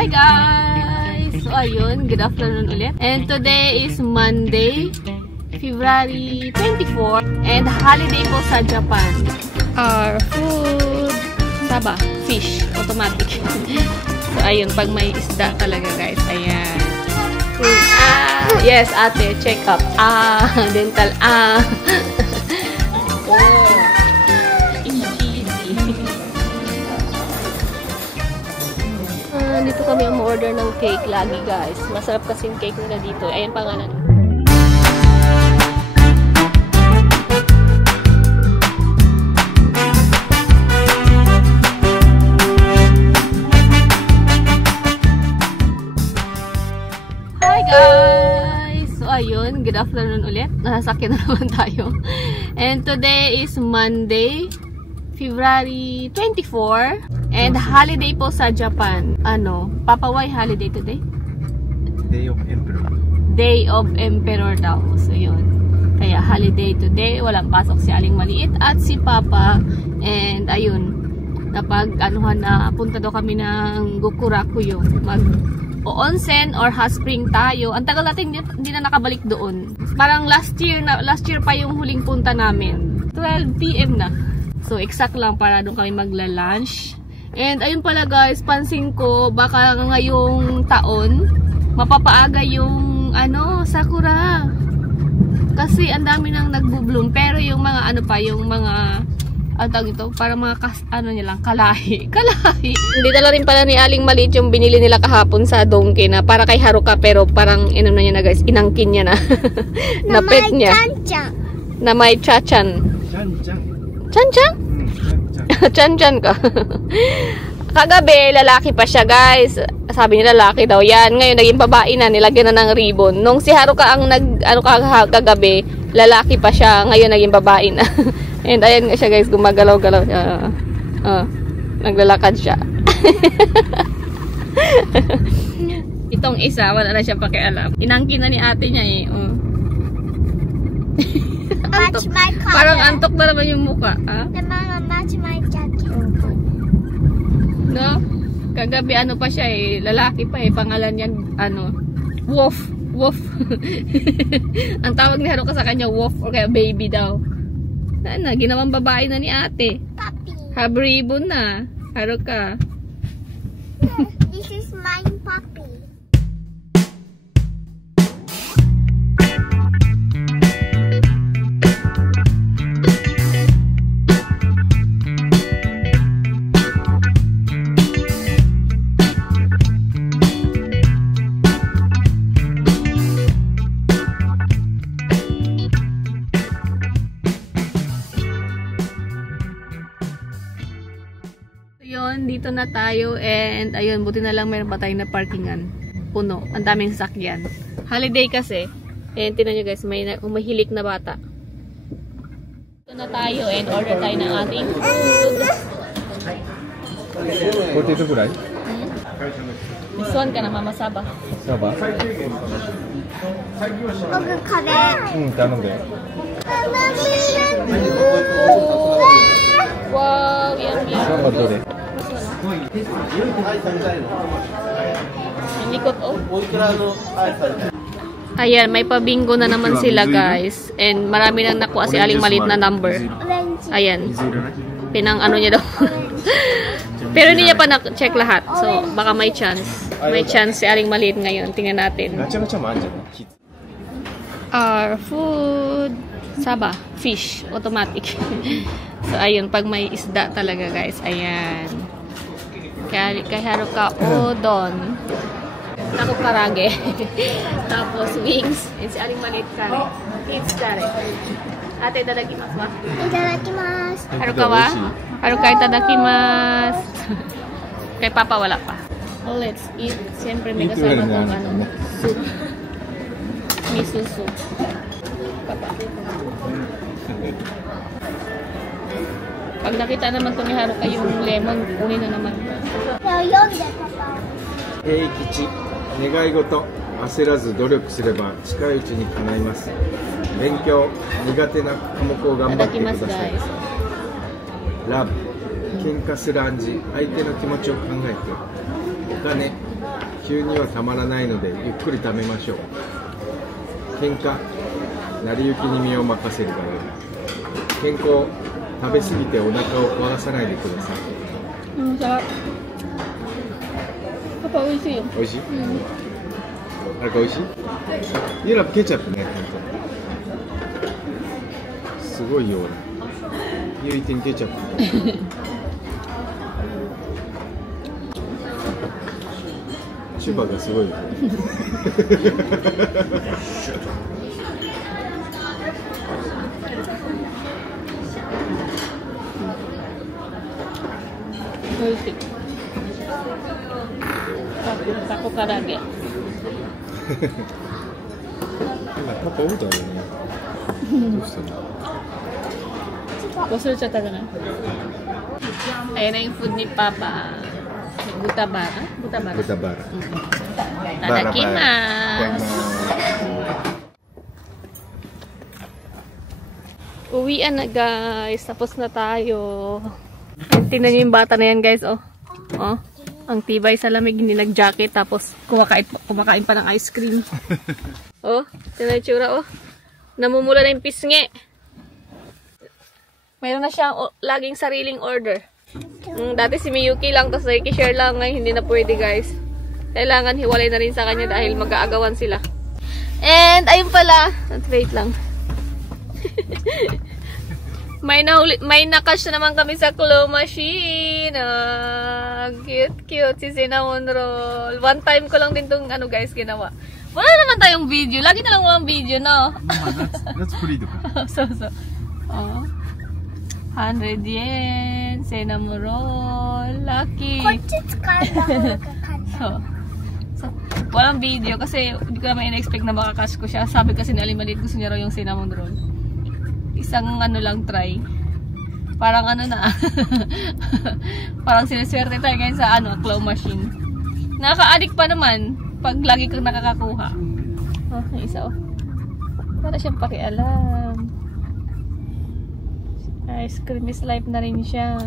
Hi guys! So ayun, good afternoon ulit. And today is Monday, February 24. And holiday po sa Japan. Our food, saba, fish, automatic. So ayun, pag may isda talaga guys, ayan. Yes ate, check up. Dental, dito kami ang order ng cake lagi guys. Masarap kasi yung cake nila dito. Ayan pangalan. Hi guys! So ayun, good afternoon ulit. Nasasakyan na naman tayo. And today is Monday, February 24. And holiday po sa Japan. Papa, why holiday today? Day of Emperor. Day of Emperor daw. So yun. Kaya holiday today. Walang pasok si Aling Maliit at si Papa. And ayun. Napag-anuhan na punta daw kami ng Gokurakuyo. Mag-onsen or hot spring tayo. Ang tagal natin hindi na nakabalik doon. Parang last year pa yung huling punta namin. 12 PM na. So exact lang para doon kami magla-lunch. And ayun pala guys, pansin ko baka ngayong taon mapapaaga yung sakura. Kasi ang dami nang nagbo-bloom, pero yung mga yung mga para mga nilang kalahi. Hindi dala rin pala ni Aling Maliit yung binili nila kahapon sa Donkey na para kay Haruka, pero parang na niya na guys, inangkin niya na. Na pet niya. Na may chachan. Chan-chan? Chan-chan ka. Kagabi, lalaki pa siya guys. Sabi niya lalaki daw yan. Ngayon, naging babae na. Nilagyan na ng ribbon. Nung si Haruka ang kagabi, lalaki pa siya. Ngayon, naging babae na. And ayan nga siya guys, gumagalaw-galaw siya. Naglalakad siya. Itong isa, wala na siya pakialam. Inangkin na ni ate niya eh. Antok. Parang antok na naman yung mukha. Match my jacket. No? Kagabi pa siya eh. Lalaki pa eh. Pangalan yan, Wolf. Wolf. Ang tawag ni Haruka sa kanya, Wolf or kaya baby daw. Ginawang babae na ni ate. Puppy. Have ribbon na. Haruka. This is my puppy. Dito na tayo and ayun, buti na lang meron pa tayo na parkingan. Puno. Ang daming sasakyan. Holiday kasi. And tinan nyo guys, may umahilik na bata. Dito na tayo and order tayo ng ating food. ポテトフライ? This one ka na, Mama Saba. Saba?頼んで. Wow, yum yum. Saba どれ? Likot Ayan, may pabingo na naman sila guys. And marami nang nakuha si Aling Maliit na number. Ayan. Pinang niya daw. Pero hindi niya pa na-check lahat. So, baka may chance. May chance si Aling Maliit ngayon. Tingnan natin. Our food. Saba, fish, automatic. So, ayun, pag may isda talaga guys. Ayan. Kay Haruka, udon. Ako karage. Tapos wings. And si Aling Maliit kare. Kids kare. Ate, itadakimasu ba? Itadakimasu. Haruka wa? Haruka, itadakimasu. Kay Papa wala pa. Oh, let's eat. Siyempre may kasama kong soup. Miso soup. Papa. Pag nakita naman ito ni Haruka yung lemon, kunin na naman. Kichi, 願い事、焦らず努力すれば近いうちに叶います。勉強、苦手な科目を頑張ってください。ラブ、喧嘩する暗示、相手の気持ちを考えて。お金、急にはたまらないのでゆっくり食べましょう。喧嘩成り行きに身を任せるから、健康食べ過ぎてお腹を壊さないでください。パパ美味しいよ。美味しい？あれが美味しい？ユーラケチャップね、すごいよ俺。ユーイテンケチャップ。チュバがすごいよ。美味しい。タコ唐揚げ。パパオーダーだね。どうしたの？忘れちゃったかな。Ayan na yung food ni Papa. Butabara. Butabara. Tadakimasu. Uwian na guys. Tapos na tayo. Tingnan niyo yung bata na yan guys. Oh. Oh. Ang tibay sa lamig. Hindi nag-jacket. Tapos kumakain pa ng ice cream. Oh. Tingnan yung tsura oh. Namumula na yung pisngi. Mayroon na siyang laging sariling order. Dati si Miyuki lang, tapos share lang. Ngayon hindi na pwede guys. Kailangan hiwalay na rin sa kanya dahil mag-aagawan sila. And ayun pala. Wait lang. may nakash na naman kami sa claw machine. Cute si Cinnamon Roll. One time ko lang din itong guys ginawa. Wala naman tayong video. Lagi na lang walang video, no? That's pretty. so. Oh. 100 yen, cinnamon roll, lucky. so, walang video kasi hindi ko naman in-expect na makakash ko siya. Sabi kasi ni Alimalit gusto niya raw yung cinnamon roll. Isang lang try. Parang na. Parang siniswerte tayo ngayon sa claw machine. Nakaka-addict pa naman pag lagi kang nakakakuha. Oh, isa oh. Para siyang pakialam. Ice cream is life na rin siya.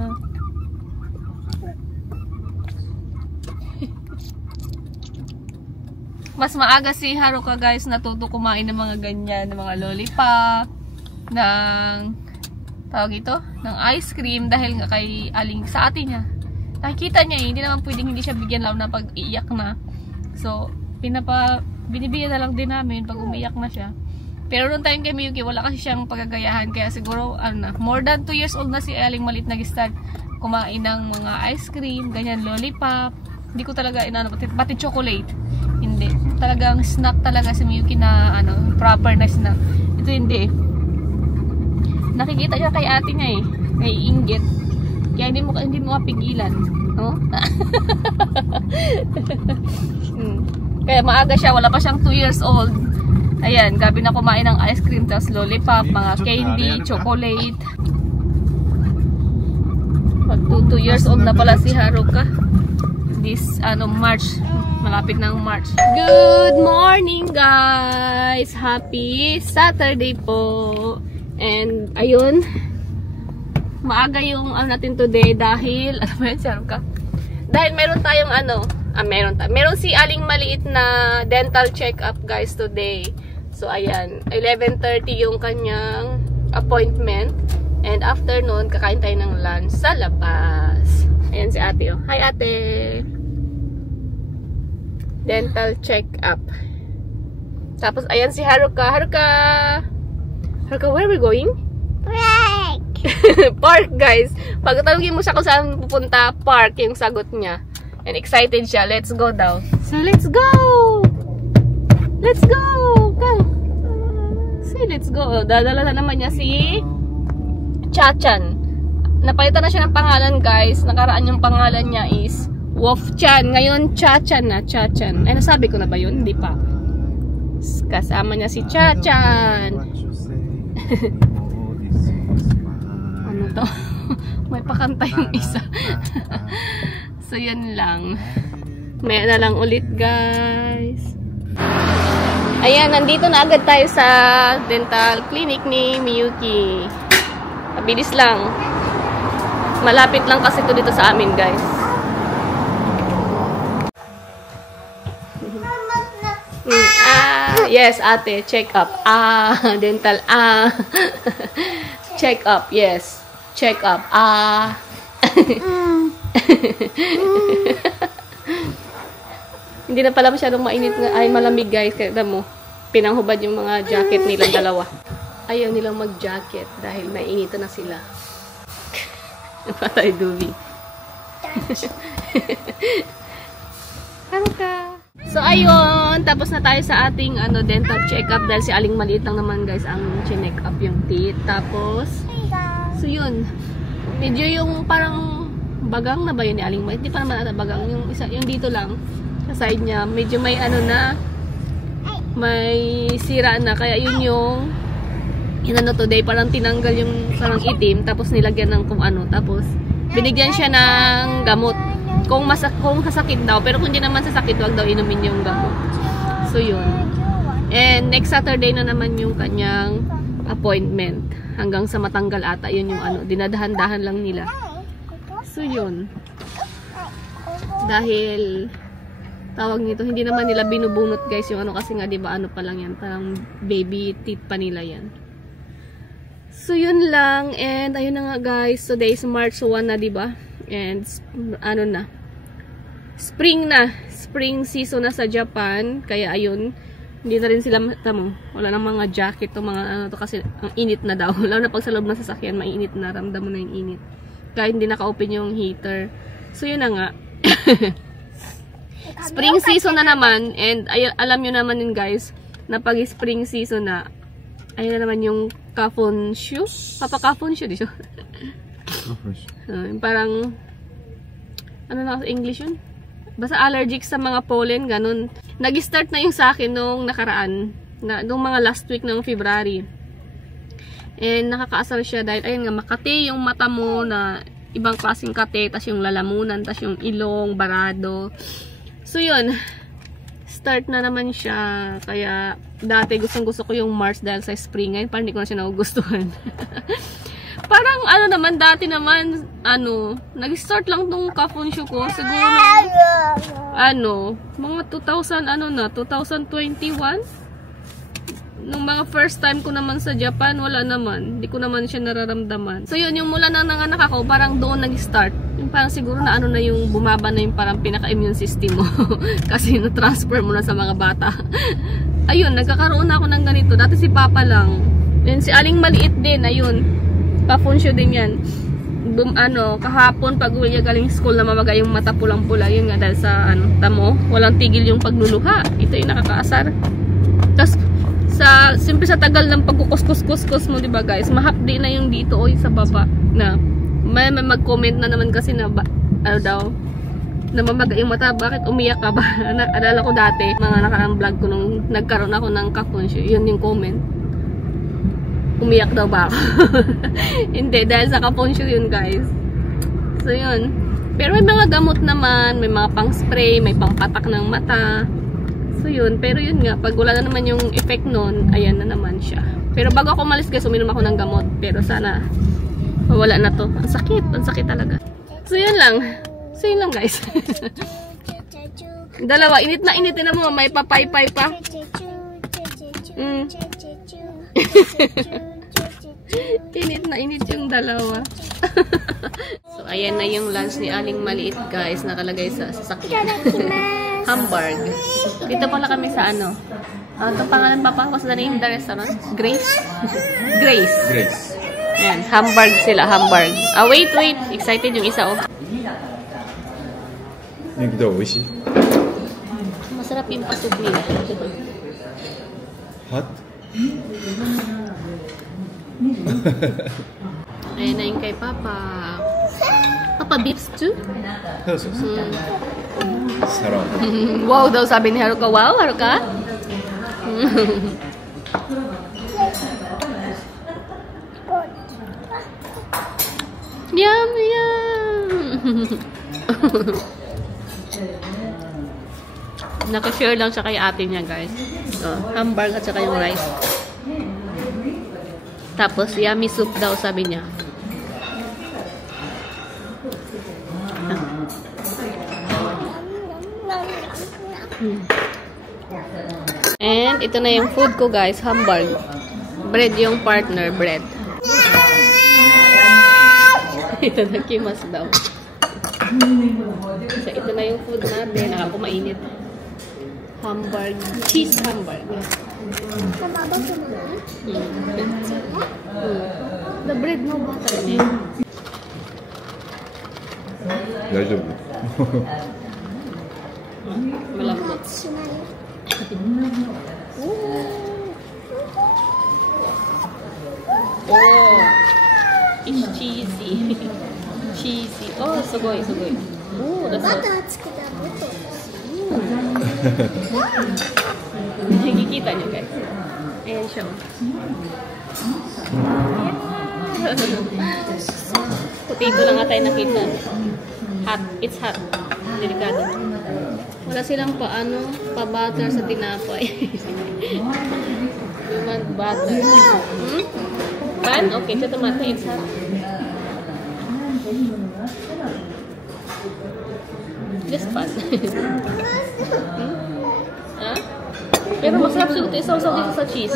Mas maaga si Haruka guys natuto kumain ng mga ganyan, ng mga lollipop, ng tawag ito, ng ice cream dahil nga kay Aling sa atin niya. Nakikita niya hindi naman pwedeng hindi siya bigyan lalo na pag iiyak na. So, binibigyan na lang din namin pag umiyak na siya. Pero noong time kay Miyuki, wala kasi siyang pagagayahan. Kaya siguro, more than 2 years old na si Aling Malit nag-start kumain ng mga ice cream, ganyan, lollipop. Hindi ko talaga pati chocolate. Hindi. Talagang snack talaga si Miyuki na, proper na snack. Ito hindi. Nakikita siya kay ate niya eh. Naiinggit. Kaya hindi mo mapigilan. No? Kaya maaga siya, wala pa siyang 2 years old. Ayan, gabi na kumain ng ice cream, tapos lollipop, mga candy, chocolate. Mag 2 years old na pala si Haruka. This, March. Malapit ng March. Good morning, guys! Happy Saturday po! And, ayun. Maaga yung, natin today dahil, si Haruka? Dahil meron tayong, meron si Aling Maliit na dental check-up, guys, today. So, ayan. 11:30 yung kanyang appointment. And after nun, kakain tayo ng lunch sa labas. Ayan si ate, oh. Hi, ate! Dental check-up. Tapos, ayan si Haruka. Haruka, where are we going? Park! Park, guys. Pagtanungin mo siya kung saan pupunta, park yung sagot niya. And excited siya. Let's go daw. So, let's go! Let's go! Go! Say, let's go. Dadala na naman niya si Chachan. Napalitan na siya ng pangalan, guys. Nakaraan yung pangalan niya is Wolf-chan. Ngayon, Chachan na. Chachan. Ay, nasabi ko na ba yun? Hindi pa. Kasama niya si Chachan. Ano to? May pakanta yung isa. So, yun lang. May na lang ulit, guys. Ayan, nandito na agad tayo sa dental clinic ni Miyuki. Mabilis lang. Malapit lang kasi ito dito sa amin, guys. Yes, ate. Check up. Dental. Check up. Yes. Check up. Hindi na pala masyadong mainit na. Ay, malamig guys. Kaya mo, pinanghubad yung mga jacket nilang dalawa. Ayaw nilang mag-jacket dahil nainitan na sila. Patay Dubi. Ano ka? So, ayun. Tapos na tayo sa ating dental check-up dahil si Aling maliit lang naman guys ang chinek up yung teeth. Tapos, so yun. Medyo yung parang bagang na ba yun ni Aling maliit? Hindi pa naman ata bagang. Yung dito lang. Sa side niya. Medyo may may sira na. Kaya yun yung today. Parang tinanggal yung parang itim. Tapos nilagyan ng kung ano. Tapos, binigyan siya ng gamot. Kung sasakit daw. Pero kung hindi naman sasakit, wag daw inumin yung gamot. So, yun. And next Saturday na naman yung kanyang appointment. Hanggang sa matanggal ata. Yun yung dinadahan-dahan lang nila. So, yun. Dahil, tawag nito, hindi naman nila binubunot guys yung kasi nga, diba, pa lang yan. Parang baby teeth pa nila yan. So, yun lang. And, ayun na nga guys. Today is March 1 na, diba? And, na. Spring na. Spring season na sa Japan. Kaya, ayun. Hindi na rin sila, wala nang mga jacket o mga kasi ang init na daw. Lalo na pag sa loob ng sasakyan, mainit na. Ramdam mo na yung init. Kaya hindi naka-open yung heater. So, yun na nga. Spring season na naman. And, alam nyo naman yun guys, na pag spring season na, ayun na naman yung Kafonshu? Kafonshu, di siya? Parang, na sa English yun? Basta allergic sa mga pollen, ganun. Nag-start na yung sa akin nung nakaraan. Nung mga last week ng February. And nakakaasar siya dahil, ayun nga, makati yung mata mo na ibang klaseng kate, tas yung lalamunan, tas yung ilong, barado. So, yun. Start na naman siya. Kaya, dati gustong-gusto ko yung March dahil sa spring. Ngayon, parang hindi ko na siya nagugustuhan. Parang, naman, dati naman, nag-start lang tong Kafonshu ko. Siguro, mga 2021? Nung mga first time ko naman sa Japan, wala naman. Hindi ko naman siya nararamdaman. So, yun, yung mula nang nanganak ako, parang doon nag-start. Yung parang siguro na na yung bumaba na yung parang pinaka-immune system mo. Kasi na-transfer mo na sa mga bata. Ayun, nagkakaroon na ako ng ganito. Dati si Papa lang. And si Aling maliit din, ayun. Kafonshu din yan. Kahapon pag uwi niya galing school na mamaga yung mata pulang-pula. Yun nga dahil sa, tamo, walang tigil yung pagluluha. Ito yung nakakaasar. Tapos, simple sa tagal ng pagkukuskus-kuskus mo, diba guys? Mahapdi na yung dito o sa baba na may mag-comment na naman kasi na namamaga yung mata, bakit umiyak ka ba? Alala ko dati, mga nakarang vlog ko nung nagkaroon ako ng Kafonshu, yun yung comment. Umiyak daw ba ako? Hindi, dahil sa Kafonshu yun guys. So yun. Pero may mga gamot naman, may mga pang-spray, may pang-patak ng mata. So yun, pero yun nga, pag wala na naman yung effect nun, ayan na naman siya. Pero bago ako umalis guys, uminom ako ng gamot. Pero sana, wala na to. Ang sakit talaga. So yun lang. So yun lang guys. Dalawa, init na mo, may papaypay pa. Init yung dalawa. So ayan na yung lunch ni Aling maliit guys, nakalagay sa sasakyan. Hamburg. Dito pala kami sa ito pangalan papa, what's the name of the restaurant? Grace? Grace. Yan, Hamburg sila, Hamburg. Wait. Excited yung isa, Masarap yung pasok nila. Hot? Ayan na yung kay Papa. Papa beef stew? Sarap. Wow daw sabi ni Haruka. Wow, Haruka? Yum. Naka-share lang siya kay ate niya guys. Hamburg at saka yung rice. Tapos yummy soup daw sabi niya. And ito na yung food ko guys, hamburg. Bread yung partner, bread. Itadakimasu daw. So ito na yung food natin, nakakumainit. Hamburg, cheese hamburg. The bread no butter ne. Daijoubu. Malambot. Oh, it's cheesy. Cheesy. Oh, sugoi, sugoi. Oh, that's so. Nakikita niyo guys. Ayan siya. Potato lang nga tayo nakita. Hot. It's hot. Delikado. Wala silang pa-butter sa tinapay. We want butter. Pan? Okay, ito tomato. It's hot. Just pan. Ha? Pero masarap siya ito. Isaw-saw dito sa cheese.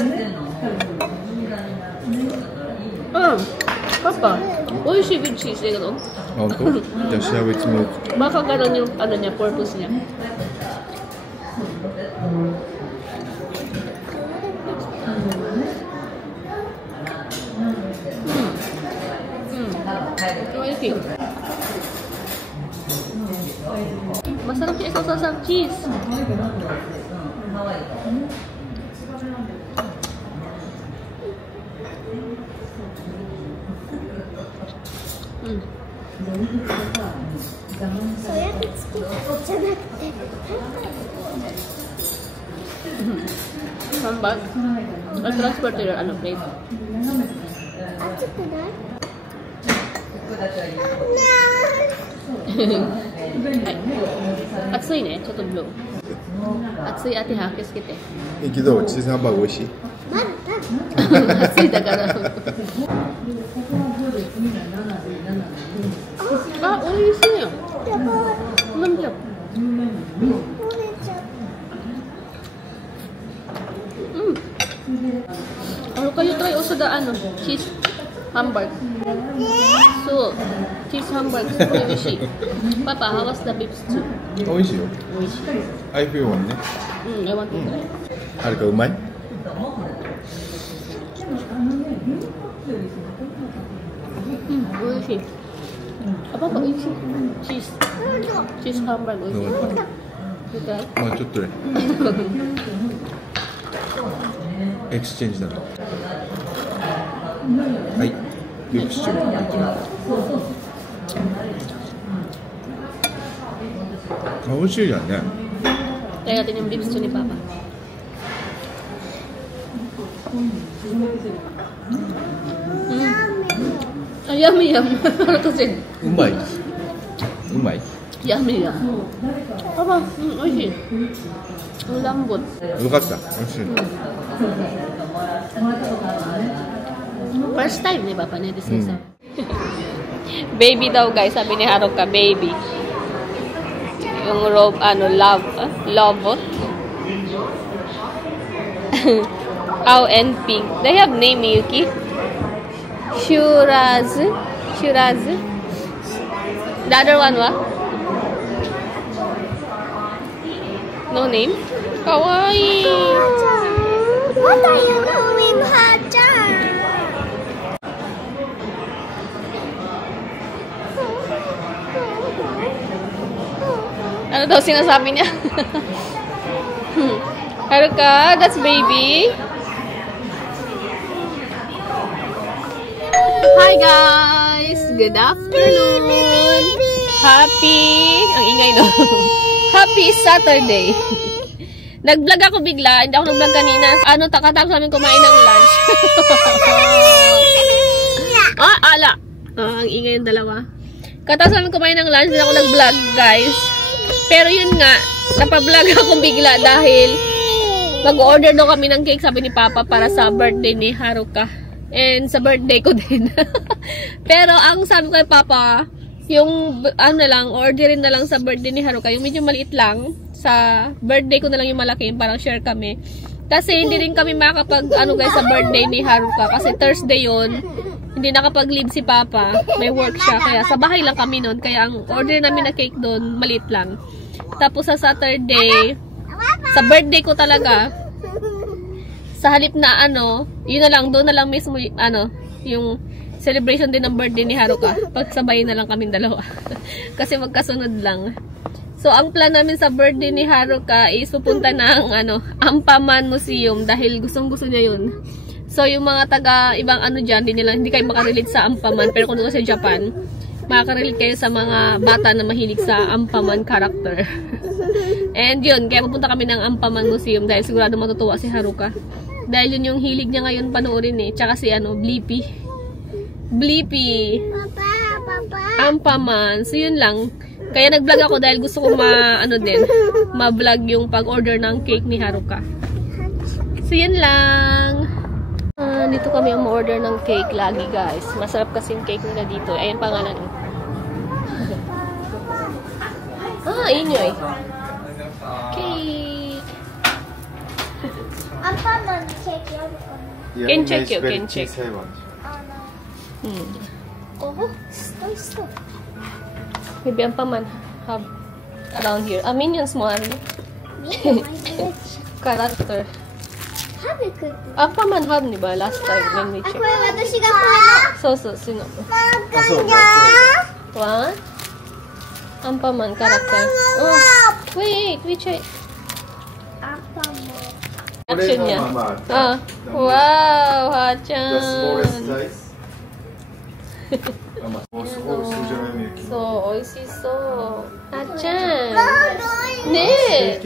Papa. Oishi with cheese. Gano'n. Honto? Just share with me. Baka gano'n yung niya, purpose niya. Okay. Masarap siya isaw sa cheese. Hamburg. I'll transfer to your plate. Atsui ne, chotto blue. Atsui ate ha, keskite. Ikido, cheese hamburg oishii? Atsui dakara. Ah, oishii yo. Nandiyo. Kayo try also the cheese hamburg. So, cheese hamburg is oishii. Papa, how was the beef stew? Oishii yo. Oishii. I feel one ne. I want to try. Haruka, umai? Oishii. Papa, oishii. Cheese. Cheese hamburg oishii. You try? まあちょっとね。エクスチェンジだと。はい。ビーフシチュー。美味しいじゃんね。Kaya natin yung beef stew ni Papa. Yummy yum. Ano to sin? うまい。うまい。 Yummy yum. Papa, oishii. Ang lambot. よかった。美味しい。 First time ni Papa ni this is baby daw guys, sabi ni Haruka, baby. Yung robe, lobot. Ow and pink. They have name, Yuki. Shurazu. The other one, what? No name? Kawaii. What are you doing, Ha-chan? Ano daw sinasabi niya? Haruka, that's baby. Hi guys! Good afternoon! Happy! Ang ingay no? Happy Saturday! Nag-vlog ako bigla. Hindi ako nag-vlog kanina. Katapos namin kumain ng lunch. Ala! Ang ingay yung dalawa. Katapos namin kumain ng lunch, hindi ako nag-vlog guys. Pero yun nga, napablog ako bigla dahil mag-order daw kami ng cake, sabi ni Papa, para sa birthday ni Haruka. And sa birthday ko din. Pero ang sabi ko kay Papa, yung ano lang, orderin na lang sa birthday ni Haruka. Yung medyo maliit lang. Sa birthday ko na lang yung malaki. Parang share kami. Kasi hindi rin kami makakapag ano guys sa birthday ni Haruka. Kasi Thursday yon. Hindi nakapag-leave si Papa. May work siya. Kaya sa bahay lang kami nun. Kaya ang order namin na cake doon, maliit lang. Tapos sa Saturday, sa birthday ko talaga, sa halip na ano, yun na lang, doon na lang mismo, ano, yung celebration din ng birthday ni Haruka. Pagsabayin na lang kaming dalawa. Kasi magkasunod lang. So, ang plan namin sa birthday ni Haruka is pupunta ng, ano, Ampaman Museum dahil gustong-gusto niya yun. So, yung mga taga ibang ano dyan, hindi kayo makarelate sa Ampaman. Pero kung doon sa Japan, makakarelate kayo sa mga bata na mahilig sa Ampaman character. And yun, kaya pupunta kami ng Ampaman Museum dahil sigurado matutuwa si Haruka. Dahil yun yung hilig niya ngayon panoorin eh. Tsaka si ano, Blippi. Papa. Ampaman. So yun lang. Kaya nag-vlog ako dahil gusto ko ma-vlog yung pag-order ng cake ni Haruka. So yun lang. Dito kami ang ma-order ng cake lagi guys. Masarap kasing cake nila dito. Ayun pangalan. Inyoy. Cake. Ampaman cake. Can check you, can check. Oh, stop. Maybe Ampaman have around here. Minions mo, ano? Character. Ampaman have, di ba? Last time when we checked. So, sino? What? Ampaman character. Oh, wait, we check. Action niya. Wow, Hachan. So, oishiso. Hachan. Ne.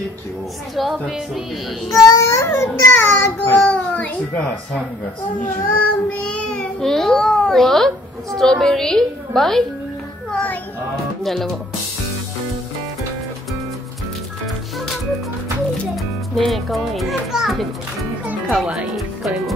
Strawberry. What? Strawberry? Bye? Dalawa. Ne, kawaii ne. Kawaii. Kore mo.